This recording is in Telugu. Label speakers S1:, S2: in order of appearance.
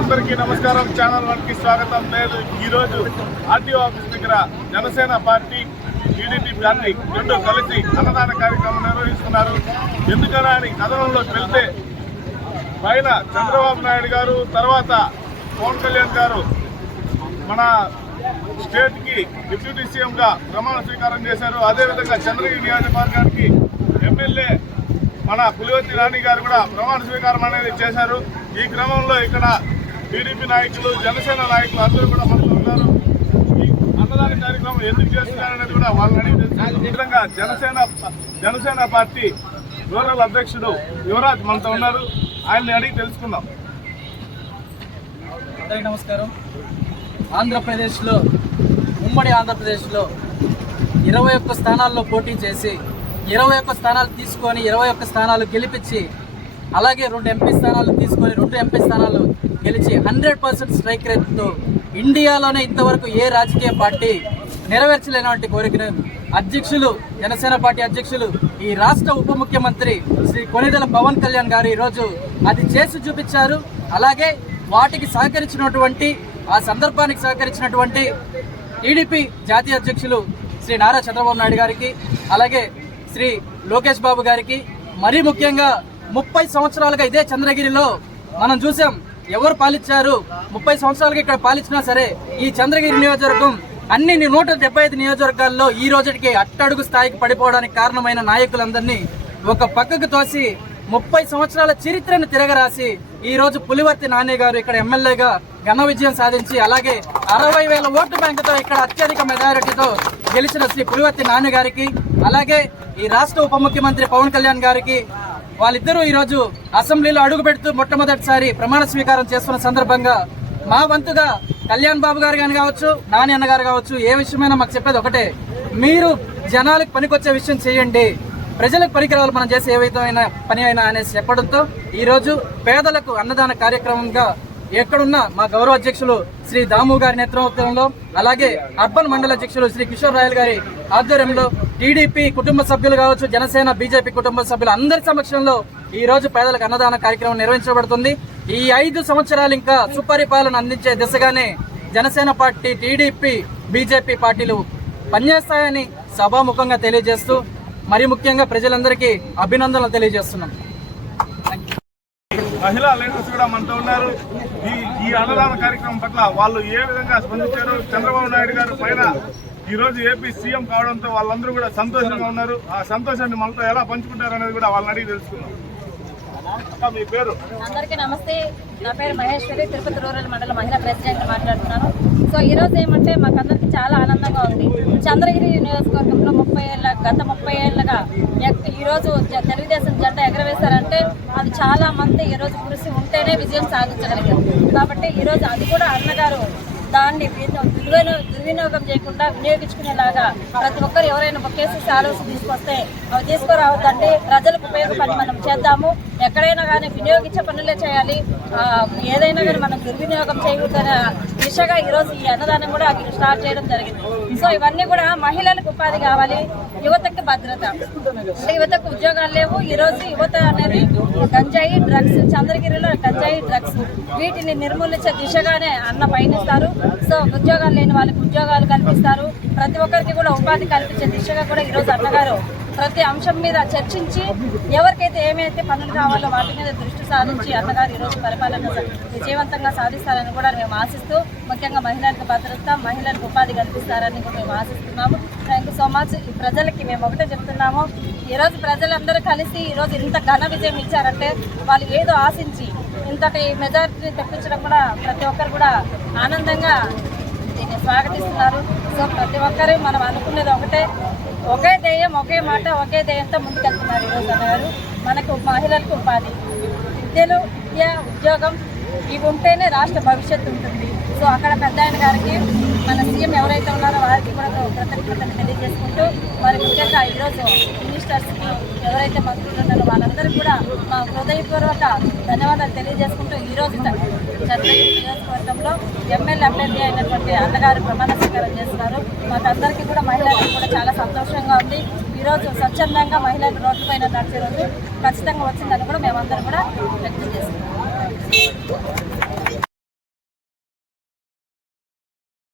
S1: అందరికీ నమస్కారం. ఛానల్ వన్కి స్వాగతం. లేదు ఈరోజు ఆర్టీఓ ఆఫీస్ దగ్గర జనసేన పార్టీ టీడీపీ పార్టీ రెండు కలిసి అన్నదాన కార్యక్రమం నిర్వహిస్తున్నారు. ఎందుకనా అని కథనంలోకి వెళ్తే పైన చంద్రబాబు నాయుడు గారు తర్వాత పవన్ కళ్యాణ్ గారు మన స్టేట్కి డిప్యూటీ సీఎం గా ప్రమాణ స్వీకారం చేశారు. అదేవిధంగా చంద్రగిరి నియోజకవర్గానికి ఎమ్మెల్యే మన పులివర్తి రాణి గారు కూడా ప్రమాణ స్వీకారం అనేది చేశారు. ఈ క్రమంలో ఇక్కడ టీడీపీ నాయకులు జనసేన నాయకులు అందరూ కూడా మనలో ఉన్నారు. ఈ అన్నదాన కార్యక్రమం ఎందుకు చేస్తున్నారనేది కూడా వాళ్ళని అడిగి విధంగా జనసేన జనసేన పార్టీ రూరల్ అధ్యక్షుడు యువరాజ్ మనతో ఉన్నారు. ఆయన్ని అడిగి తెలుసుకుందాం.
S2: అందరికీ నమస్కారం. ఆంధ్రప్రదేశ్లో ఉమ్మడి ఆంధ్రప్రదేశ్లో ఇరవై ఒక్క స్థానాల్లో పోటీ చేసి ఇరవై ఒక్క స్థానాలు తీసుకొని ఇరవై ఒక్క స్థానాలు గెలిపించి అలాగే రెండు ఎంపీ స్థానాలు తీసుకొని రెండు ఎంపీ స్థానాలు గెలిచి హండ్రెడ్ పర్సెంట్ స్ట్రైక్ రేట్తో ఇండియాలోనే ఇంతవరకు ఏ రాజకీయ పార్టీ నెరవేర్చలేనటువంటి కోరికను అధ్యక్షులు జనసేన పార్టీ అధ్యక్షులు ఈ రాష్ట్ర ఉప ముఖ్యమంత్రి శ్రీ కొనిదెల పవన్ కళ్యాణ్ గారు ఈరోజు అది చేసి చూపించారు. అలాగే వాటికి సహకరించినటువంటి ఆ సందర్భానికి సహకరించినటువంటి టీడీపీ జాతీయ అధ్యక్షులు శ్రీ నారా చంద్రబాబు నాయుడు గారికి అలాగే శ్రీ లోకేష్ బాబు గారికి మరీ ముఖ్యంగా ముప్పై సంవత్సరాలుగా ఇదే చంద్రగిరిలో మనం చూసాం. ఎవరు పాలించారు ముప్పై సంవత్సరాలకి ఇక్కడ పాలించినా సరే ఈ చంద్రగిరి నియోజకవర్గం అన్ని నూట డెబ్బై ఐదు నియోజకవర్గాల్లో ఈ రోజుకి అట్టడుగు స్థాయికి పడిపోవడానికి కారణమైన నాయకులందరినీ ఒక పక్కకు తోసి ముప్పై సంవత్సరాల చరిత్రను తిరగరాసి ఈ రోజు పులివర్తి నాని గారు ఇక్కడ ఎమ్మెల్యేగా ఘన విజయం సాధించి అలాగే అరవై వేల ఓటు బ్యాంకుతో ఇక్కడ అత్యధిక మెజారిటీతో గెలిచిన శ్రీ పులివర్తి నాని గారికి అలాగే ఈ రాష్ట్ర ఉప ముఖ్యమంత్రి పవన్ కళ్యాణ్ గారికి వాళ్ళిద్దరూ ఈరోజు అసెంబ్లీలో అడుగు పెడుతూ మొట్టమొదటిసారి ప్రమాణ స్వీకారం చేస్తున్న సందర్భంగా మా వంతుగా కళ్యాణ్ బాబు గారు కానీ కావచ్చు నాని అన్న గారు కావచ్చు ఏ విషయమైనా మాకు చెప్పేది ఒకటే. మీరు జనాలకు పనికొచ్చే విషయం చేయండి. ప్రజలకు పనికిరావాలి మనం చేసే ఏ విధమైన పని అయినా అనేసి చెప్పడంతో ఈరోజు పేదలకు అన్నదాన కార్యక్రమంగా ఎక్కడున్న మా గౌరవ అధ్యక్షులు శ్రీ దాము గారి నేతృత్వంలో అలాగే అర్బన్ మండల అధ్యక్షులు శ్రీ కిషోర్ రాయల్ గారి ఆధ్వర్యంలో టీడీపీ కుటుంబ సభ్యులు కావచ్చు జనసేన బీజేపీ కుటుంబ సభ్యులు అందరి సమక్షంలో ఈ రోజు పేదలకు అన్నదాన కార్యక్రమం నిర్వహించబడుతుంది. ఈ ఐదు సంవత్సరాలు ఇంకా సుపరిపాలన అందించే దిశగానే జనసేన పార్టీ టీడీపీ బీజేపీ పార్టీలు పనిచేస్తాయని సభాముఖంగా తెలియజేస్తూ మరి ముఖ్యంగా ప్రజలందరికీ అభినందనలు తెలియజేస్తున్నాం.
S1: మహిళా లీడర్స్ కూడా మనతో ఉన్నారు. ఈ ఈ అన్నదాన కార్యక్రమం పట్ల వాళ్ళు ఏ విధంగా స్పందించారు? చంద్రబాబు నాయుడు గారు పైన ఈ రోజు ఏపీ సీఎం కావడంతో వాళ్ళందరూ కూడా సంతోషంగా ఉన్నారు. ఆ సంతోషాన్ని మనతో ఎలా పంచుకుంటారు అనేది కూడా వాళ్ళని అడిగి తెలుసుకున్నారు
S3: అందరికీ నమస్తే. నా పేరు మహేశ్వరి తిరుపతి రూరల్ మండల మహిళా ప్రెసిడెంట్ మాట్లాడుతున్నాను. సో ఈరోజు ఏమంటే మాకందరికి చాలా ఆనందంగా ఉంది. చంద్రగిరి నియోజకవర్గంలో ముప్పై ఏళ్ళ గత ముప్పై ఏళ్ళగా ఈరోజు తెలుగుదేశం జెండా ఎగరవేశారంటే అది చాలా మంది ఈ రోజు కృషి ఉంటేనే విజయం సాధించగలిగారు. కాబట్టి ఈరోజు అది కూడా అన్నగారు దాన్ని వి- దుర్వినియోగం చేయకుండా వినియోగించుకునేలాగా ప్రతి ఒక్కరు ఎవరైనా ఒకేసేసి ఆలోచన తీసుకొస్తే అవి తీసుకురావద్దండి ప్రజలకు ఉపయోగపడి మనం చేద్దాము. ఎక్కడైనా కానీ వినియోగించే పనులే చేయాలి. ఏదైనా కానీ మనం దుర్వినియోగం చేయకూడదనే దిశగా ఈరోజు ఈ అన్నదానం కూడా స్టార్ట్ చేయడం జరిగింది. సో ఇవన్నీ కూడా మహిళలకు ఉపాధి కావాలి యువతకి భద్రత. యువతకు ఉద్యోగాలు లేవు. ఈ రోజు యువత అనేది గంజాయి డ్రగ్స్ చంద్రగిరిలో గంజాయి డ్రగ్స్ వీటిని నిర్మూలించే దిశగానే అన్న పయనిస్తారు. సో ఉద్యోగాలు లేని వాళ్ళకి ఉద్యోగాలు కల్పిస్తారు. ప్రతి ఒక్కరికి కూడా ఉపాధి కల్పించే దిశగా కూడా ఈరోజు అన్నగారు ప్రతి అంశం మీద చర్చించి ఎవరికైతే ఏమైతే పనులు కావాలో వాటి మీద దృష్టి సారించి అన్నగారు ఈరోజు పరిపాలన విజయవంతంగా సాధిస్తారని కూడా మేము ఆశిస్తూ ముఖ్యంగా మహిళలకు భద్రత మహిళలకు ఉపాధి కల్పిస్తారని కూడా మేము ఆశిస్తున్నాము. థ్యాంక్ యూ సో మచ్ ఈ ప్రజలకి మేము ఒకటే చెప్తున్నాము. ఈరోజు ప్రజలందరూ కలిసి ఈరోజు ఇంత ఘన విజయం ఇచ్చారంటే వాళ్ళు ఏదో ఆశించి ఇంతటి మెజారిటీ తెప్పించడం కూడా ప్రతి ఒక్కరు కూడా ఆనందంగా దీన్ని స్వాగతిస్తున్నారు. సో ప్రతి ఒక్కరు మనం అనుకునేది ఒకటే. ఒకే ధ్యేయం ఒకే మాట ఒకే ధ్యేయంతో ముందుకెళ్తున్నారు ఈరోజు అన్నగారు. మనకు మహిళలకు ఉపాధి. విద్యలు విద్య ఉద్యోగం ఇవి ఉంటేనే రాష్ట్ర భవిష్యత్తు ఉంటుంది. సో అక్కడ పెద్ద ఆయన గారికి మన సీఎం ఎవరైతే ఉన్నారో వారికి కూడా కృతజ్ఞతలు తెలియజేసుకుంటూ మరి ముఖ్యంగా ఈరోజు మినిస్టర్స్కి ఎవరైతే మంత్రులు ఉన్నారో వాళ్ళందరూ కూడా మా హృదయపూర్వక ధన్యవాదాలు తెలియజేసుకుంటూ నియోజకవర్గంలో ఎమ్మెల్యే అభ్యర్థి అయినటువంటి అన్నగారు ప్రమాణ స్వీకారం చేస్తున్నారు. మాకందరికీ కూడా మహిళలకు కూడా చాలా సంతోషంగా ఉంది. ఈరోజు స్వచ్ఛందంగా మహిళలు రోడ్డు పైన నడిచే రోజు ఖచ్చితంగా వచ్చిందని కూడా మేమందరం కూడా వ్యక్తం చేస్తున్నాం.